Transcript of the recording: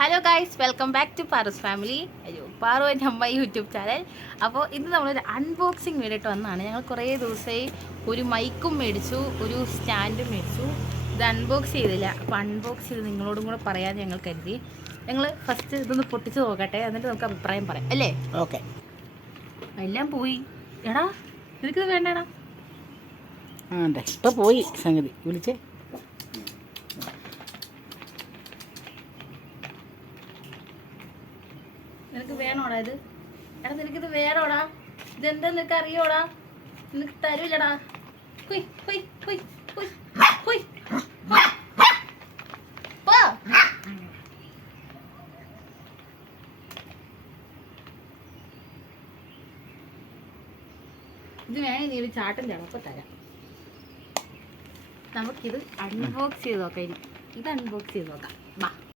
Hello guys, welcome back to Paru's family. Paru എൻ്റെ അമ്മ YouTube channel. അപ്പോൾ ഇന്ന് നമ്മളൊരു അൺബോക്സിങ് വേണ്ടിയിട്ട് വന്നതാണ്. ഞങ്ങൾ കുറേ ദിവസമായി ഒരു മൈക്കും മേടിച്ചു, ഒരു സ്റ്റാൻഡും മേടിച്ചു. ഇത് അൺബോക്സ് ചെയ്തില്ല. അപ്പോൾ അൺബോക്സ് ചെയ്ത് നിങ്ങളോടും കൂടെ പറയാൻ ഞങ്ങൾ കരുതി. ഞങ്ങൾ ഫസ്റ്റ് ഇതൊന്ന് പൊട്ടിച്ച് നോക്കട്ടെ, എന്നിട്ട് നമുക്ക് അഭിപ്രായം പറയാം അല്ലേ? ഓക്കെ. എല്ലാം പോയി. എടാ നിനക്കിത് വേണ്ടടാ. ഇപ്പം പോയി സംഗതി. വിളിച്ചേ. നിനക്ക് വേണോടാ ഇത്? എടാ നിനക്കിത് വേണോടാ? ഇതെന്താ നിനക്ക് അറിയോടാ? നിനക്ക് തരൂലടാ. ഹുയ് ഹുയ് ഹുയ് ഹുയ് ഹുയ്. ഇത് വേണേ നീ ഒരു ചാട്ടം തരാം, അപ്പോൾ തരാം. നമുക്കിത് അൺബോക്സ് ചെയ്ത് നോക്കാം. ഇത് അൺബോക്സ് ചെയ്ത് നോക്കാം.